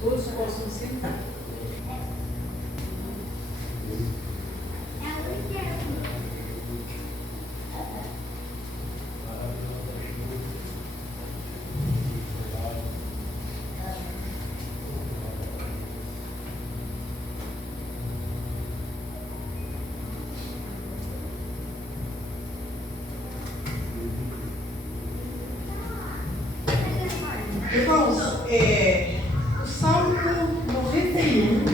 Todos possam sentar. Irmãos, o Salmo 91,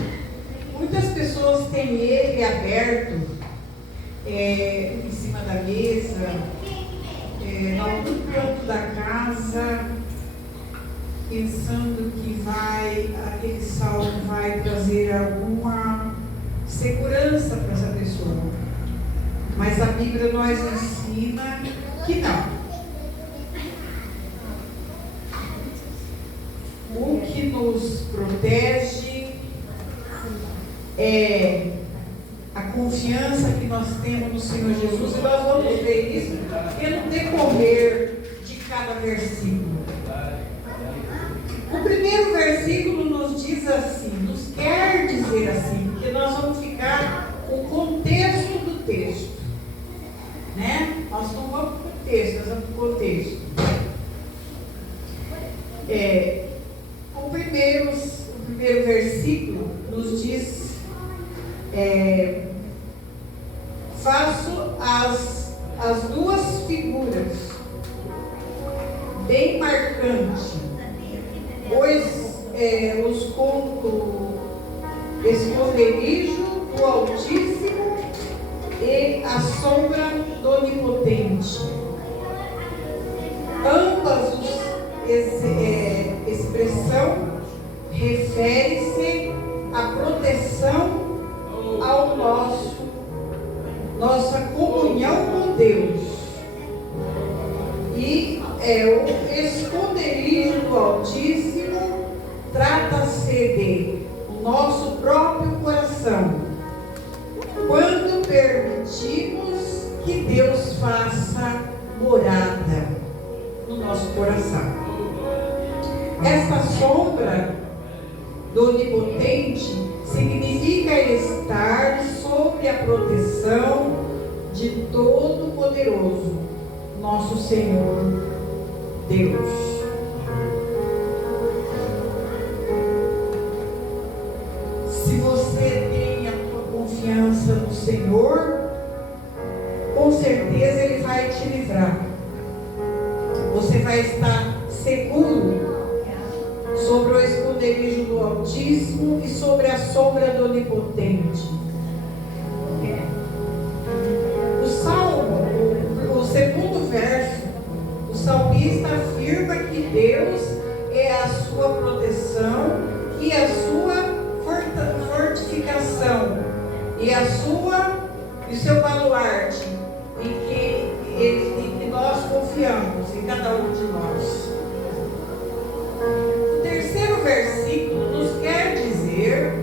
muitas pessoas têm ele aberto em cima da mesa, em algum canto da casa, pensando que aquele salmo vai trazer alguma segurança para essa pessoa. Mas a Bíblia nos ensina que não. O que nos protege é a confiança que nós temos no Senhor Jesus, e nós vamos ver isso pelo decorrer de cada versículo. O primeiro versículo nos diz assim, nos quer dizer assim, porque nós vamos ficar com o contexto do texto, né? Nós não vamos para o texto, nós vamos para o contexto. O primeiro versículo nos diz: faço as duas figuras bem marcantes, pois os conto esconderijo do Altíssimo e a sombra do Onipotente. Ambas expressão refere-se à proteção ao nossa comunhão com Deus. E o esconderijo do Altíssimo trata-se de o nosso próprio coração, quando permitimos que Deus faça morada no nosso coração. Esta sombra do Onipotente significa estar sob a proteção de Todo-Poderoso, nosso Senhor Deus. Se você tem a sua confiança no Senhor, com certeza Ele vai te livrar. Você vai estar seguro sobre o esconderijo do Altíssimo e sobre a sombra do Onipotente. O segundo verso, o salmista afirma que Deus é a sua proteção e a sua fortificação e o seu baluarte, em que nós confiamos, em cada um de nós. O terceiro versículo nos quer dizer,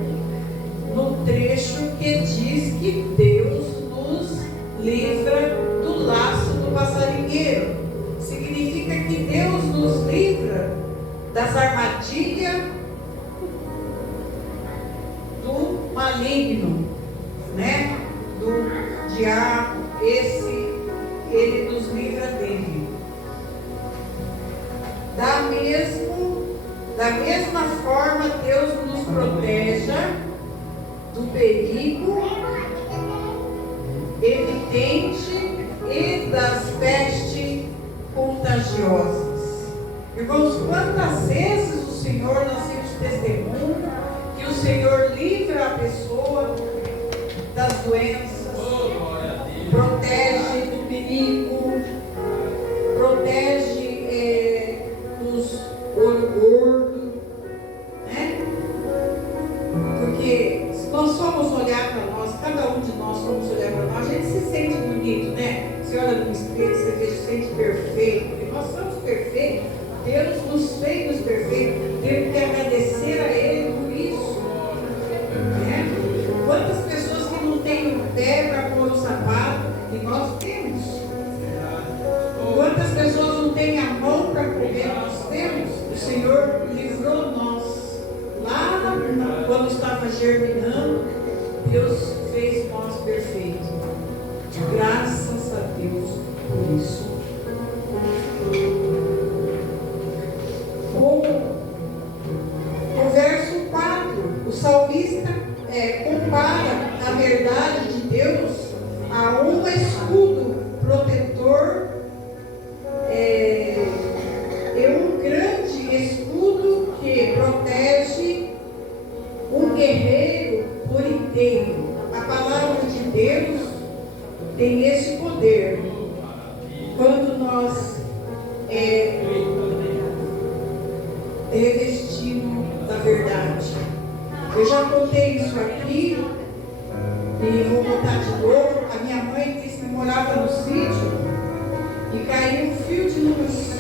no trecho que diz que Deus nos livra do laço do passarinheiro. Significa que Deus nos livra das armadilhas do maligno, né? Do diabo. Ele nos livra dele. Da mesma forma, Deus nos proteja do perigo evidente e das pestes contagiosas. Irmãos, quantas vezes o Senhor, nós temos testemunho que o Senhor livra a pessoa das doenças, protege do perigo, protege dos olho gordo, né? Porque se nós formos olhar para nós, cada um de nós formos olhar para nós, a gente se sente bonito, né? Você olha no espelho, você vê, se sente perfeito, porque nós somos perfeitos. Deus nos fez perfeitos, quando estava germinando, Deus fez nós perfeitos. Graças a Deus por isso. O verso 4, o salmista compara a verdade de Deus a um escudo protetor, um grande escudo que protege um guerreiro por inteiro. A palavra de Deus tem esse poder. Quando nós revestimos da verdade. Eu já contei isso aqui e vou contar de novo. A minha mãe disse que morava no sítio e caiu um fio de luz.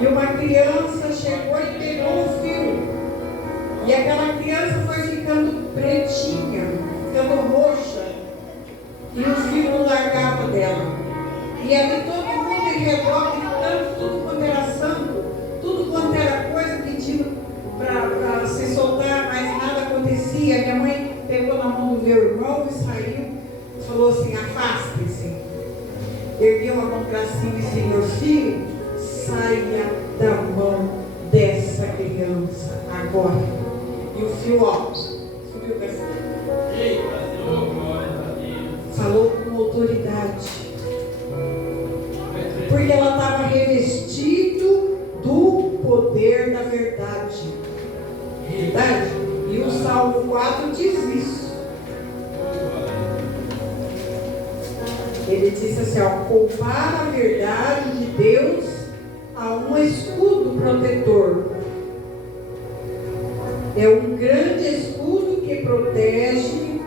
E uma criança chegou e pegou o fio. E aquela criança foi ficando pretinha, ficando roxa. E o fio não largava dela. E ali todo mundo em redor, gritando, tudo quanto era santo, tudo quanto era coisa, pedindo para se soltar, mas nada acontecia. Minha mãe pegou na mão do meu irmão e saiu e falou assim: afaste-se. Ergueu a mão para cima e disse: meu filho, saia da mão dessa criança agora. E o fio, ó, subiu para cima. Falou com autoridade. Porque ela estava revestido do poder da verdade. Verdade? E o Salmo 4 diz isso. Ele disse assim, ó: compara a verdade de Deus a um escudo protetor. É um grande escudo que protege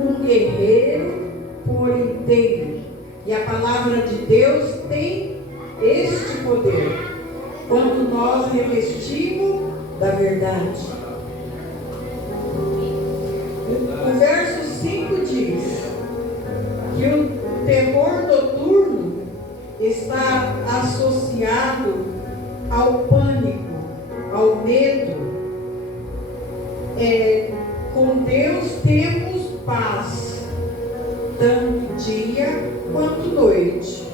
um guerreiro por inteiro. E a palavra de Deus tem este poder quando nós revestimos da verdade. O verso 5 diz que o terror noturno está associado ao pânico, ao medo. Com Deus temos paz, tanto dia quanto noite.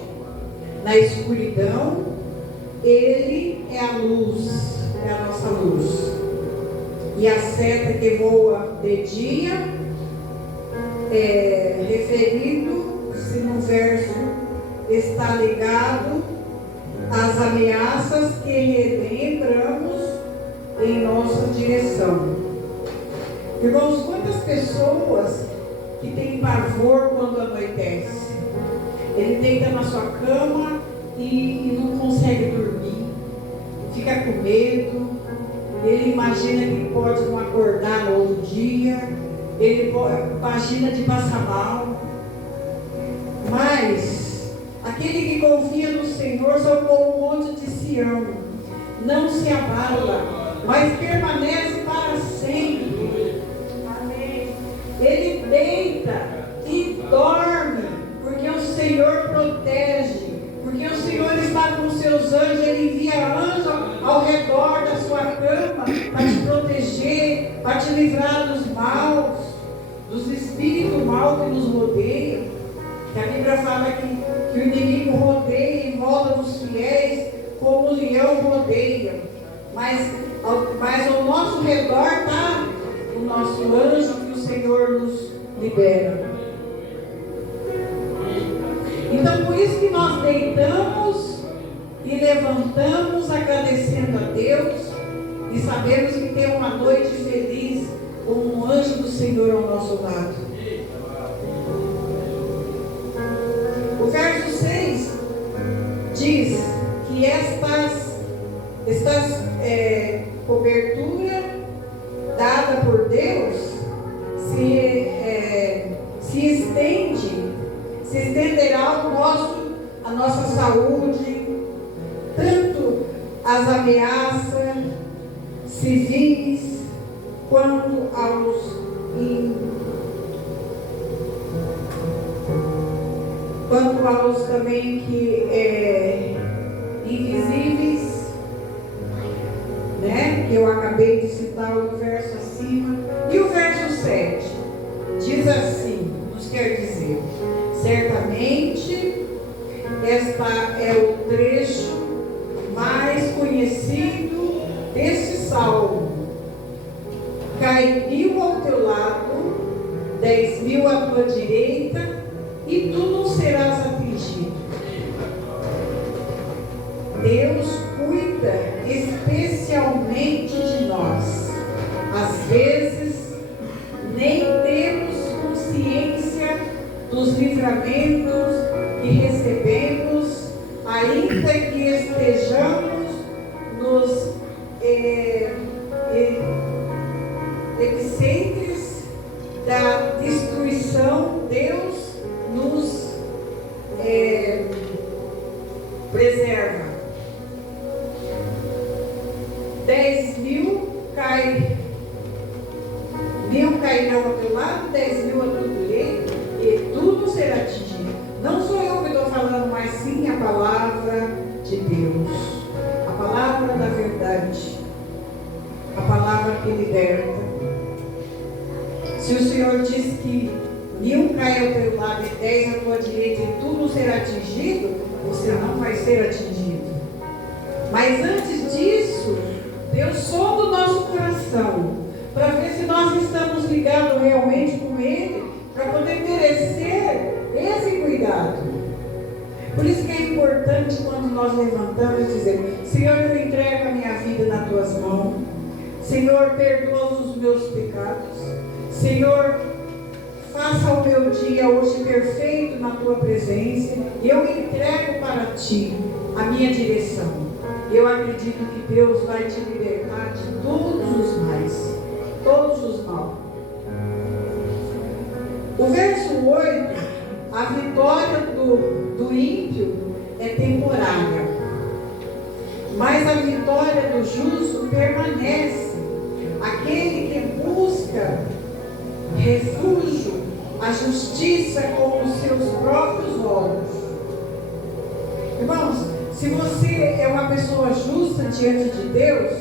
Na escuridão, Ele é a luz, é a nossa luz. E a seta que voa de dia, referindo-se no verso, está ligado às ameaças que relembramos em nossa direção. Irmãos, quantas pessoas que têm pavor quando anoitece? Ele deita na sua cama e não consegue dormir, fica com medo, ele imagina que pode não acordar no outro dia, ele imagina de passar mal. Mas aquele que confia no Senhor só como o monte de Sião, não se abala, mas permanece para sempre. Amém. Ele deita e dorme, porque o Senhor protege, porque o Senhor está com os seus anjos. Ele envia anjos ao redor da sua cama para te proteger, para te livrar dos maus, dos espíritos maus que nos rodeiam. Que a Bíblia fala que o inimigo rodeia em volta dos fiéis como o leão rodeia, mas ao nosso redor está o nosso anjo que o Senhor nos libera. Então, por isso que nós deitamos e levantamos agradecendo a Deus e sabemos que tem uma noite feliz com um anjo do Senhor ao nosso lado. O verso 6 diz que estas cobertura dada por Deus se estenderá a nossa saúde, tanto as ameaças civis quanto aos também que invisíveis, né? né? Que eu acabei de citar o verso acima. E o verso 7 diz assim, nos quer dizer: certamente esta é o trecho mais conhecido desse salmo. Cai 1000 ao teu lado, 10.000 à tua direita, e tu não serás atingido. Deus cuida especialmente de nós. Às vezes, nem temos consciência dos livramentos que recebemos, ainda que estejamos nos epicentros da destruição. Deus nos preserva. 10.000 cairão ao teu lado, 10.000 à tua direita, e tu não será atingido. Não sou eu que estou falando, mas sim a palavra de Deus, a palavra da verdade, a palavra que liberta. Se o Senhor diz que 1000 caem ao teu lado e 10 à tua direita, e tu não será atingido, você não vai ser atingido. Mas antes disso, Deus sonda o nosso coração, para ver se nós estamos ligados realmente com Ele, para poder merecer esse cuidado. Por isso que é importante, quando nós levantamos e dizemos: Senhor, eu entrego a minha vida nas tuas mãos. Senhor, perdoa os meus pecados. Senhor, faça o meu dia hoje perfeito na tua presença. Eu entrego para ti a minha direção. Eu acredito que Deus vai te libertar de todos os males, todos os mal. O verso 8, a vitória do ímpio é temporária, mas a vitória do justo permanece. Aquele que busca refúgio, a justiça com os seus próprios olhos. Irmãos, se você é uma pessoa justa diante de Deus,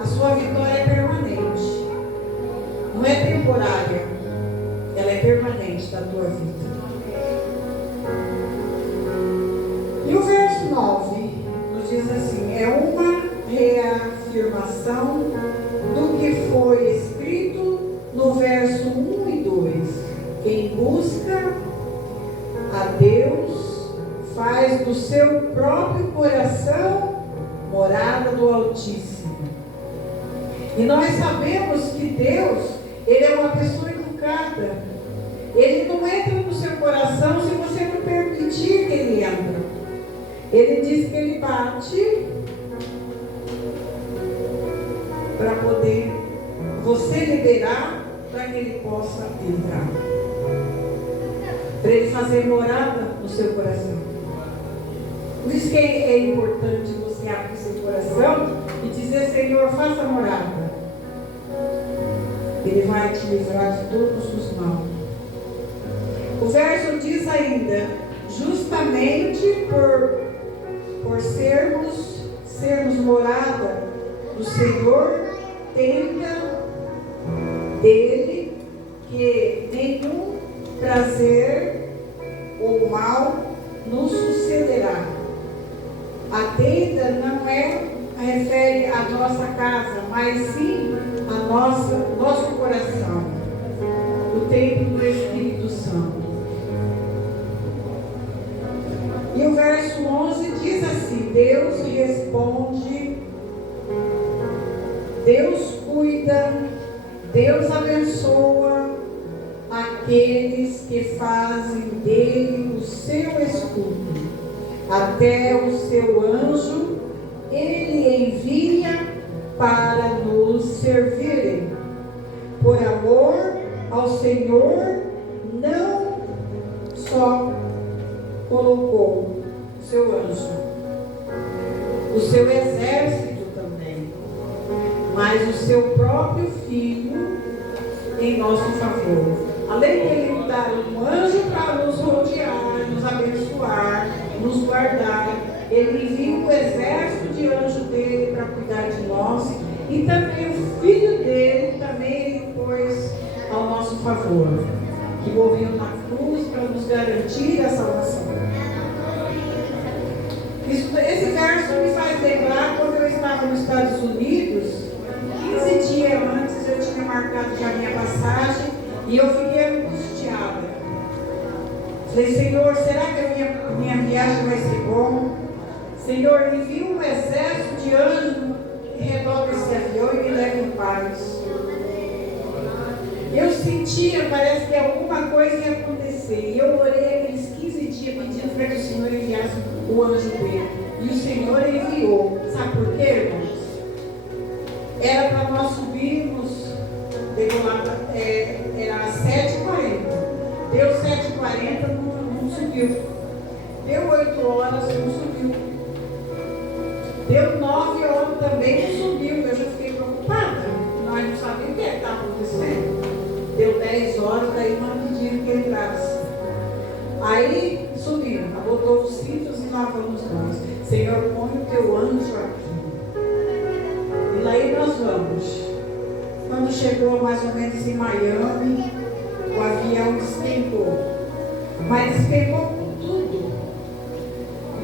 a sua vitória é permanente. Não é temporária, ela é permanente da tua vida. E o verso 9 nos diz assim: é uma reafirmação do que foi escrito no verso 1 e 2. Quem busca a Deus faz do seu próprio coração morada do Altíssimo. E nós sabemos que Deus, Ele é uma pessoa educada. Ele não entra no seu coração se você não permitir que Ele entre. Ele diz que Ele bate para poder você liberar, para que Ele possa entrar, para Ele fazer morada no seu coração. Por isso que é importante você abrir seu coração e dizer: Senhor, faça morada. Ele vai te livrar de todos os maus. O verso diz ainda: justamente por sermos morada do Senhor, tenta dele que nenhum prazer ou mal nos sucederá. A tenda não refere à nossa casa, mas sim a nosso coração, o templo do Espírito Santo. E o verso 11 diz assim: Deus responde, Deus cuida, Deus abençoa aqueles que fazem dele o seu escudo. Até o seu anjo ele envia para nos servirem. Por amor ao Senhor, não só colocou o seu anjo, o seu exército também, mas o seu próprio Filho em nosso favor. Além de ele dar um anjo para nos rodear, nos abençoar, nos guardar, ele envia um exército de anjos dele para cuidar de nós. E também o Filho dele, também ele pôs ao nosso favor, que morreu na cruz para nos garantir a salvação. Esse verso me faz lembrar quando eu estava nos Estados Unidos, 15 dias antes eu tinha marcado já minha passagem e eu fiquei angustiada. Falei, Senhor, será que a minha viagem vai ser bom? Senhor, envia um exército de anjos em redor desse avião e me leve em paz. Eu sentia, parece que alguma coisa ia acontecer. E eu orei aqueles 15 dias pedindo para que o Senhor enviasse o anjo dele. E o Senhor enviou. Sabe por quê, irmãos? Era para nós subirmos, era às 7h40. Deu 7h40, não subiu. Deu 8 horas, não subiu. Deu 9 horas também, não subiu. Eu já fiquei preocupada. Nós não sabíamos o que estava acontecendo. Deu 10 horas, daí nós pedimos que entrasse. Aí subiu, botou os cintos e nós vamos nós. Senhor, põe o teu anjo aqui. E daí nós vamos. Quando chegou mais ou menos em Miami, o avião despencou. Mas despencou com tudo.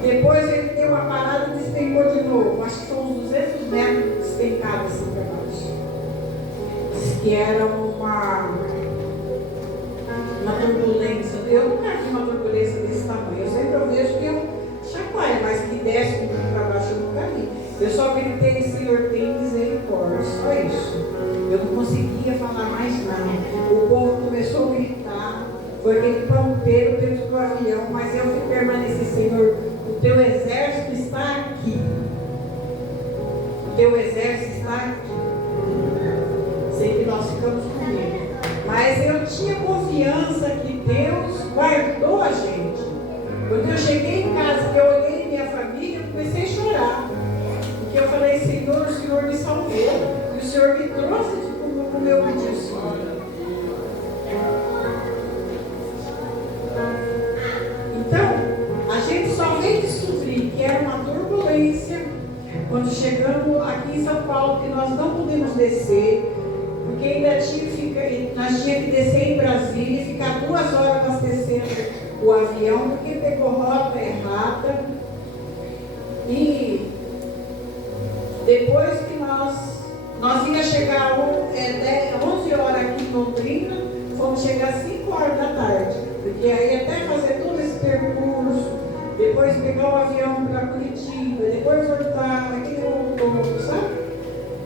Depois ele deu uma parada e despencou de novo. Acho que são uns 200 metros despencados assim para baixo. Diz que era uma turbulência. Eu nunca vi uma turbulência desse tamanho. Eu sempre vejo que eu chacoalho, mas que desce muito para baixo eu nunca vi. Eu só gritei, Senhor, tem misericórdia. Só isso. Eu não conseguia falar mais nada. O povo começou a gritar. Foi aquele pampeiro dentro do avião, mas eu permaneci, Senhor, o teu exército está aqui. O teu exército está aqui. Sei que nós ficamos com medo. Mas eu tinha confiança que Deus guardou a gente. Quando eu cheguei em casa, que eu olhei minha família, eu comecei a chorar. Porque eu falei, Senhor, o Senhor me salvou. E o Senhor me trouxe como o meu pedido, Senhor. Então, a gente só veio descobrir que era uma turbulência quando chegamos aqui em São Paulo, que nós não pudemos descer. Porque ainda nós tínhamos que descer em Brasília e ficar 2 horas abastecendo o avião, porque pegou rota errada. E depois que nós íamos chegar 11 horas aqui em Londrina, fomos chegar 5 horas da tarde. Porque aí até fazer todo esse percurso, depois pegar o avião para Curitiba, depois voltar, aquele todo, sabe?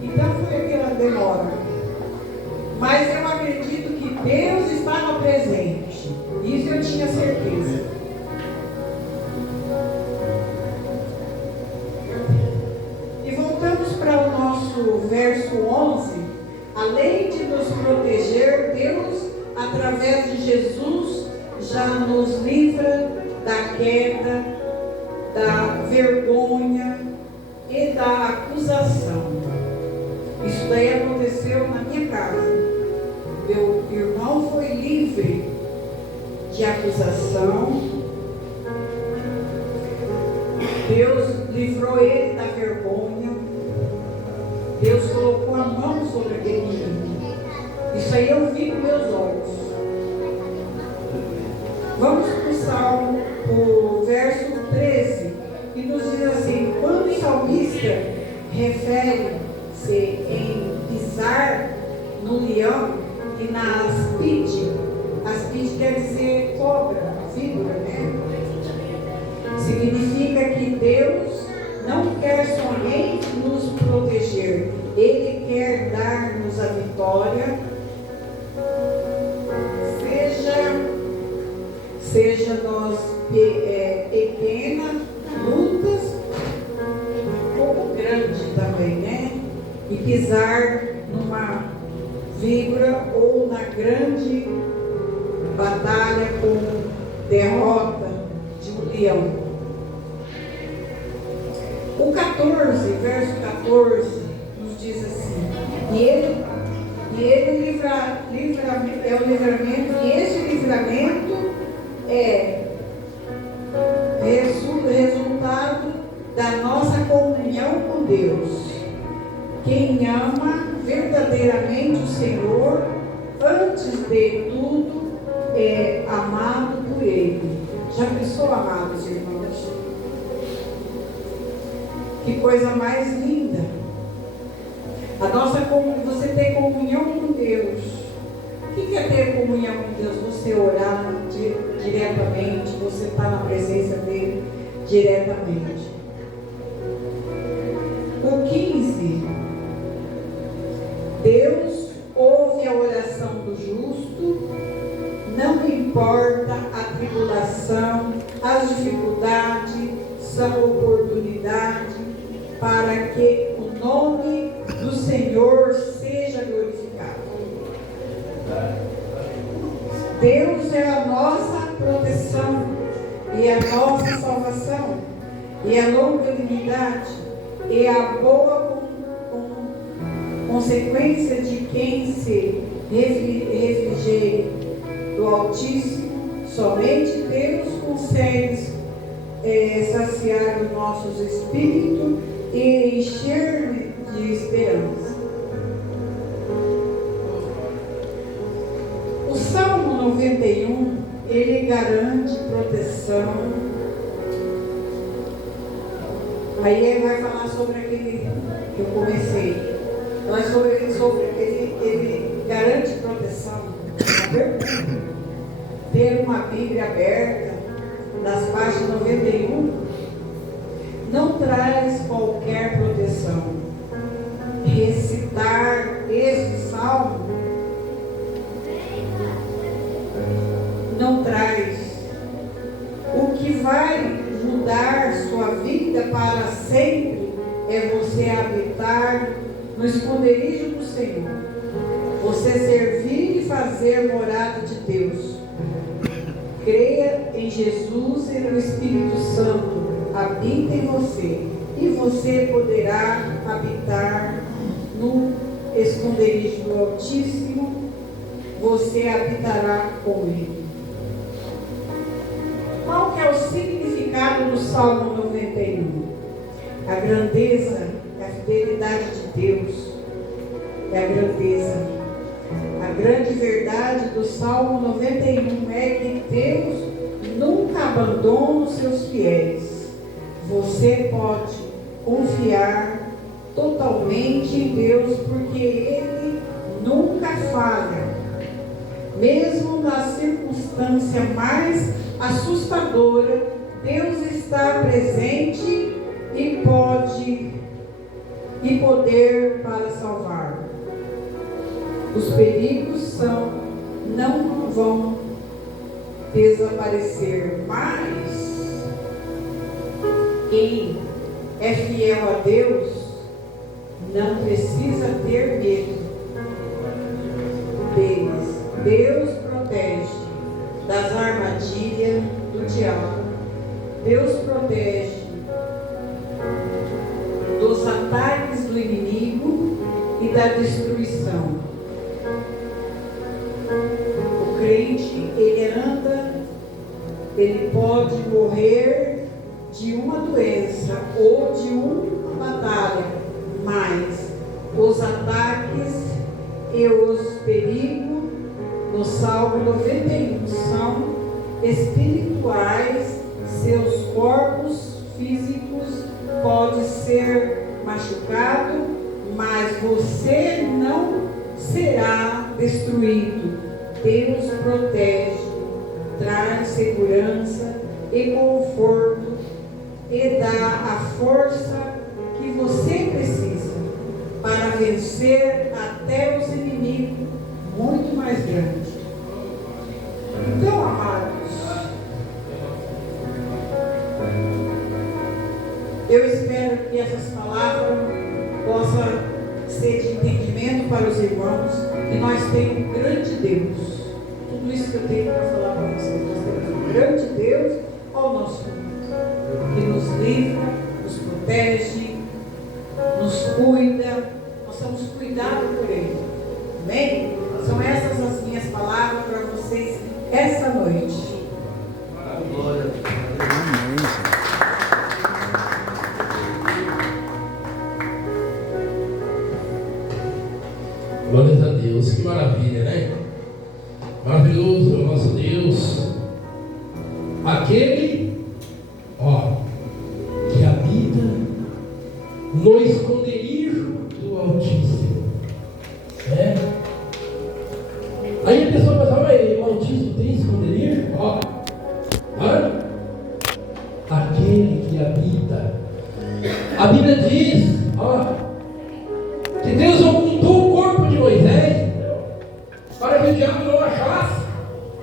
Então foi aquela demora. Mas eu acredito que Deus estava presente. Isso eu tinha certeza. E voltamos para o nosso verso 11. Além de nos proteger, Deus, através de Jesus, já nos livra da queda, da vergonha e da acusação. Isso daí aconteceu na minha casa. Meu irmão foi livre de acusação. Deus livrou ele da vergonha. Deus colocou a mão sobre aquele menino. Isso aí eu vi com meus olhos. Vamos para o Salmo, o verso 13, que nos diz assim: quando o salmista refere-se em pisar no leão e na aspide quer dizer cobra, víbora, né? Significa que Deus não quer somente nos proteger, Ele quer dar-nos a vitória, seja nós pequenas lutas ou grande também, né? E pisar numa víbora ou na grande batalha com derrota de um leão. O 14, verso 14, nos diz assim: e ele é o livramento, e esse livramento é resultado da nossa comunhão com Deus. quem ama verdadeiramente o Senhor, antes de tudo, é amado por Ele. Já pensou, amados irmãos? Que coisa mais linda! Você ter comunhão com Deus. O que é ter comunhão com Deus? Você orar diretamente, você estar na presença dele diretamente. O 15. Deus ouve a oração do justo, não importa a tribulação, as dificuldades, são oportunidade para que o nome do Senhor seja glorificado. Deus é a nossa proteção e a nossa salvação, e a longanimidade e a boa consequência de quem se refrigere do Altíssimo. Somente Deus consegue saciar os nossos espíritos e encher de esperança. O Salmo 91, ele garante proteção. Aí ele vai falar sobre aquele que eu comecei. Mas ele garante proteção. Ter uma Bíblia aberta nas páginas 91 não traz qualquer proteção. Recitar esse salmo não traz. O que vai mudar sua vida para sempre é você habitar no esconderijo do Senhor, você servir e fazer morada de Deus. Creia em Jesus e no Espírito Santo habita em você, e você poderá habitar no esconderijo do Altíssimo. Você habitará com Ele. Qual que é o significado do Salmo 91? A grandeza, a fidelidade de Deus é a grandeza. A grande verdade do Salmo 91 é que Deus nunca abandona os seus fiéis. Você pode confiar totalmente em Deus, porque Ele nunca falha. Mesmo na circunstância mais assustadora, Deus está presente e poder para salvar. Os perigos não vão desaparecer, mas quem é fiel a Deus não precisa ter medo deles. Deus protege das armadilhas do diabo. Deus protege dos ataques do inimigo e da destruição. O crente, ele pode morrer de uma doença ou de uma batalha, mas os ataques e os perigos no Salmo 91 são espirituais. Seus corpos físicos podem ser machucados, mas você não será destruído. Deus protege, traz segurança e conforto e dá a força que você precisa para vencer até os inimigos muito mais grandes. Então, amados, eu espero que essas palavras possam ser de entendimento para os irmãos, que nós temos um grande Deus. Tudo isso que eu tenho para falar para vocês. Nós temos um grande Deus ao nosso mundo, que nos livra, nos protege, nos cuida. Nós somos cuidados por Ele. Amém? São essas as minhas palavras para vocês essa noite. Glória a Deus. Glórias a Deus, que maravilha, né? Maravilhoso é o nosso Deus. Aquele, que habita no esconderijo do Altíssimo. Né? Aí a pessoa pensa, mas o Altíssimo tem esconderijo? Aquele que habita. A Bíblia diz,